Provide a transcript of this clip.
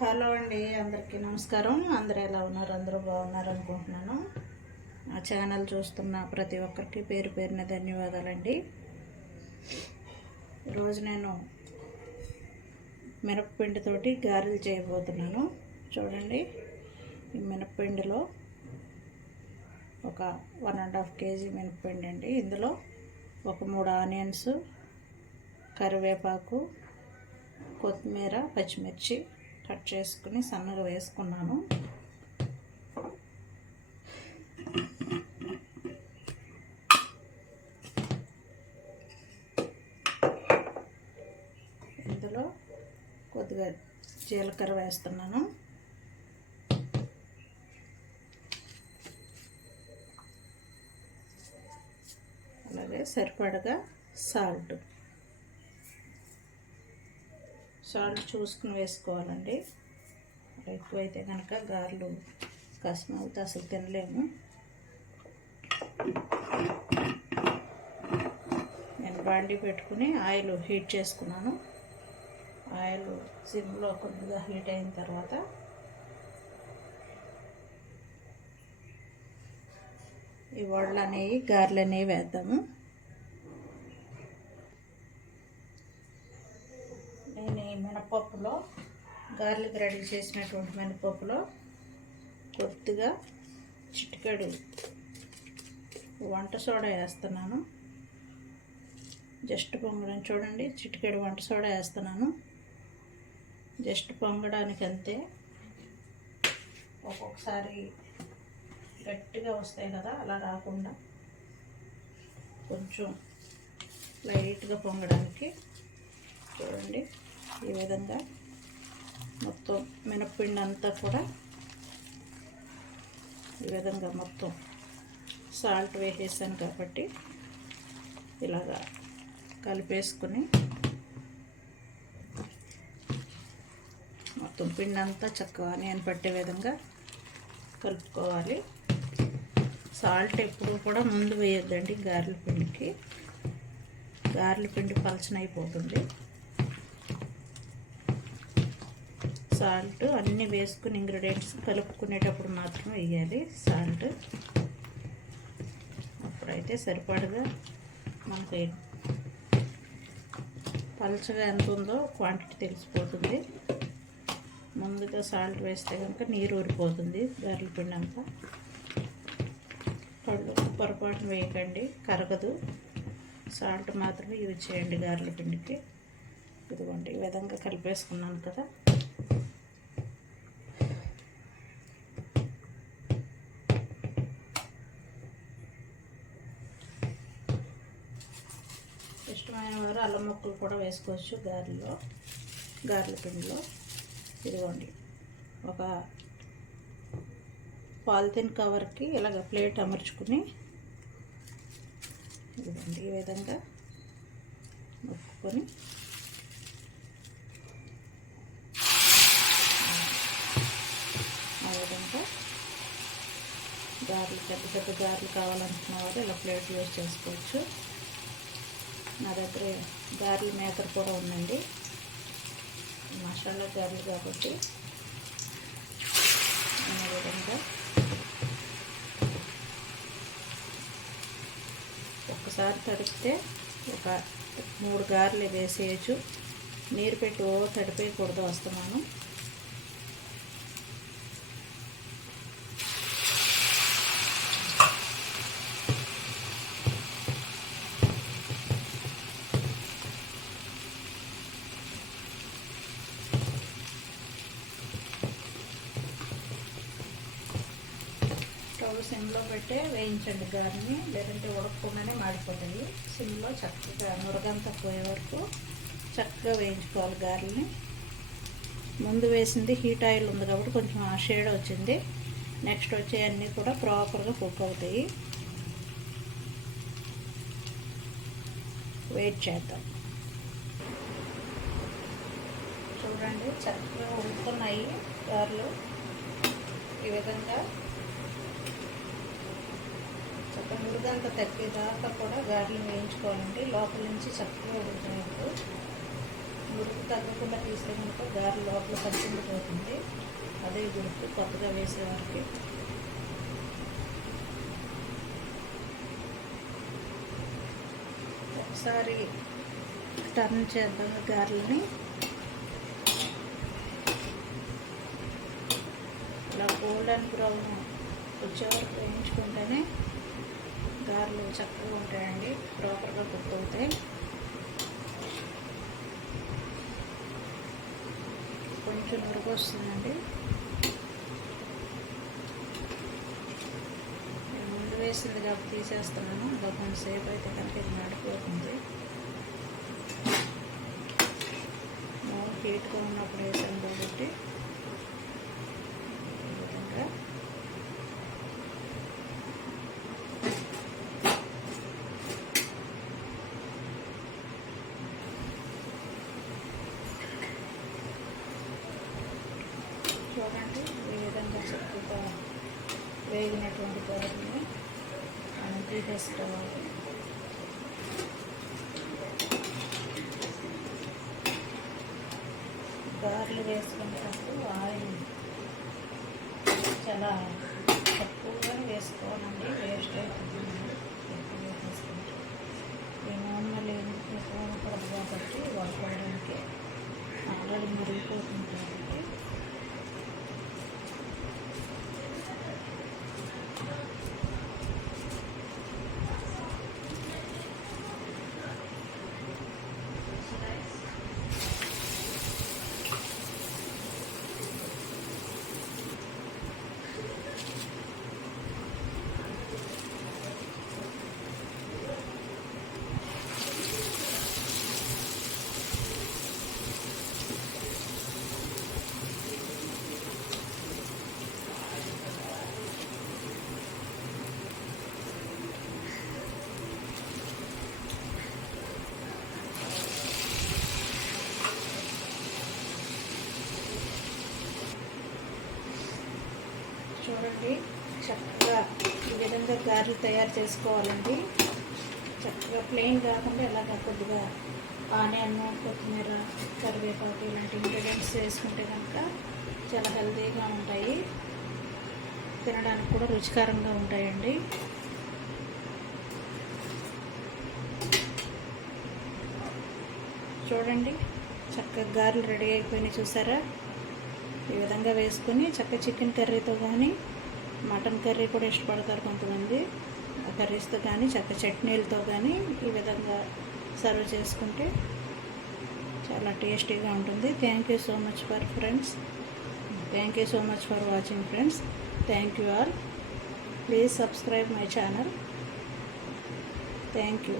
Hello అండి, అందరికీ నమస్కారం. అందరూ ఎలా ఉన్నారు? అందరూ బాగున్నారు అనుకుంటున్నాను. నా ఛానల్ చూస్తున్న ప్రతి ఒక్కరికి పేరు పేరున ధన్యవాదాలండి. ఈరోజు నేను మినపపిండితోటి గారెలు చేయబోతున్నాను. చూడండి, ఈ మినపపిండిలో ఒక 1.5 కేజీ మినపపిండి అండి. ఇందులో ఒక 3 ఆనియన్స్, కరివేపాకు, కొత్తిమీర, పచ్చిమిర్చి కట్ చేసుకుని సన్నగా వేసుకున్నాను. ఇందులో కొద్దిగా జీలకర్ర వేస్తున్నాను. అలాగే సరిపడగా సాల్ట్ చూసుకుని వేసుకోవాలండి. ఎక్కువైతే కనుక గారెలు కస్మవుతే అసలు తినలేము. నేను బాండీ పెట్టుకుని ఆయిల్ హీట్ చేసుకున్నాను. ఆయిల్ సిమ్లో కొద్దిగా హీట్ అయిన తర్వాత ఈ వడలు అనేవి గారెలు అనేవి వేద్దాము. నేను ఈ మినపప్పులో గార్లిక్ రెడీ చేసినటువంటి మినపప్పులో కొద్దిగా చిటికెడు వంట సోడా వేస్తున్నాను. జస్ట్ పొంగడం చూడండి, చిటికెడు వంట సోడా వేస్తున్నాను. జస్ట్ పొంగడానికి అంతే. ఒక్కొక్కసారి గట్టిగా వస్తాయి కదా, అలా రాకుండా కొంచెం లైట్గా పొంగడానికి చూడండి. ఈ విధంగా మొత్తం మినప్పిండి అంతా కూడా ఈ విధంగా మొత్తం సాల్ట్ వేసేసాను కాబట్టి ఇలాగా కలిపేసుకుని మొత్తం పిండి అంతా చక్కగా ఆనియన్ పట్టే విధంగా కలుపుకోవాలి. సాల్ట్ ఎప్పుడు కూడా ముందు వేయొద్దండి గారెల పిండికి. గారెల పిండి పలచనైపోతుంది. సాల్ట్ అన్నీ వేసుకుని ఇంగ్రీడియంట్స్ కలుపుకునేటప్పుడు మాత్రం వేయాలి సాల్ట్. అప్పుడైతే సరిపడగా మనకి పలచగా ఎంత ఉందో క్వాంటిటీ తెలిసిపోతుంది. ముందుగా సాల్ట్ వేస్తే కనుక నీరు ఊరిపోతుంది గారెల పిండి అంతా. పళ్ళు పొరపాటున వేయకండి, కరగదు. సాల్ట్ మాత్రమే యూజ్ చేయండి గారెల పిండికి. ఇదిగోండి, ఈ విధంగా కలిపేసుకున్నాను కదా. ఇష్టమైన వారు అల్లం ముక్కలు కూడా వేసుకోవచ్చు గారెల పిండిలో. ఇదిగోండి, ఒక పాలిథిన్ కవర్కి ఇలాగ ప్లేట్ అమర్చుకుని ఇదిగోండి ఈ విధంగా నొక్కుని ఆ విధంగా గారెలు పెద్ద గారెలు కావాలనుకున్న వారు ఇలా ప్లేట్ యూజ్ చేసుకోవచ్చు. నా దగ్గర గారెల మేకర్ కూడా ఉందండి, మసాలా గారెలు కాబట్టి. ఈ విధంగా ఒకసారి తడిపితే ఒక 3 గారెలు వేసేయచ్చు. నీరు పెట్టి తడిపేయకూడదు. వస్తున్నాను. సిమ్లో పెట్టే వేయించండి గారిని, లేదంటే ఉడకకుండానే మాడిపోతాయి. సిమ్లో చక్కగా నురగంతా పోయే వరకు చక్కగా వేయించుకోవాలి గారెల్ని. ముందు వేసింది హీట్ ఆయిల్ ఉంది కాబట్టి కొంచెం ఆ షేడ్ వచ్చింది. నెక్స్ట్ వచ్చే అన్నీ కూడా ప్రాపర్గా కుక్ అవుతాయి. వెయిట్ చేద్దాం. చూడండి, చక్కగా ఉడుకుతున్నాయి గారెలు. ఈ విధంగా చక్కగా మురుగంతా తగ్గేదాకా కూడా గారెలు వేయించుకోవాలండి. లోపల నుంచి చక్కగా ఉడుకునేప్పుడు మురుకు తగ్గకుండా తీస్తే కనుక గారె లోపల పచ్చిండిపోతుంది. అదే గుర్తు కొత్తగా వేసేవారికి. ఒకసారి టర్న్ చేద్దాం గారెలని. ఇలా గోల్డెన్ బ్రౌన్ వచ్చే వరకు వేయించుకుంటేనే గారెలు చక్కగా ఉంటాయండి, ప్రాపర్గా కుక్ అవుతాయి. కొంచెం నురుగు వస్తుందండి. నేను ముందు వేసింది కాబట్టి తీసేస్తున్నాను. ఇంకా కొంతసేపు అయితే కనుక ఇది మాడిపోతుంది. హీట్గా ఉన్నప్పుడు వేసాను కాబట్టి చూడండి ఈ విధంగా చక్కగా వేగినటువంటి గారెల్ని మనం తీసేసుకోవాలి. గారెలు వేసుకునేటప్పుడు ఆయిల్ చాలా తక్కువగా వేసుకోవాలండి, వేస్ట్ అవుతుంది. ఎక్కువగా వేసుకుంటే ఈ నూనెలు ఉపయోగపడదు కాబట్టి వాడుకోవడానికి ఆల్రెడీ మరిగిపోతుంది కాబట్టి చూడండి చక్కగా ఈ విధంగా గారెలు తయారు చేసుకోవాలండి. చక్కగా ప్లెయిన్ కాకుండా ఇలాగ కొద్దిగా ఆనియన్, కొత్తిమీర, కరివేపాకు ఇలాంటి ఇంగ్రీడియంట్స్ వేసుకుంటే కనుక చాలా హెల్తీగా ఉంటాయి, తినడానికి కూడా రుచికరంగా ఉంటాయండి. చూడండి చక్కగా గారెలు రెడీ అయిపోయినాయి చూసారా. ఈ విధంగా వేసుకొని చక్కగా చికెన్ కర్రీతో కానీ, మటన్ కర్రీ కూడా ఇష్టపడతారు కొంతమంది, ఆ కర్రీస్తో కానీ, చక్కగా చట్నీలతో కానీ ఈ విధంగా సర్వ్ చేసుకుంటే చాలా టేస్టీగా ఉంటుంది. Thank you so much for friends. Thank you so much for watching friends. Thank you all. Please subscribe my channel. Thank you.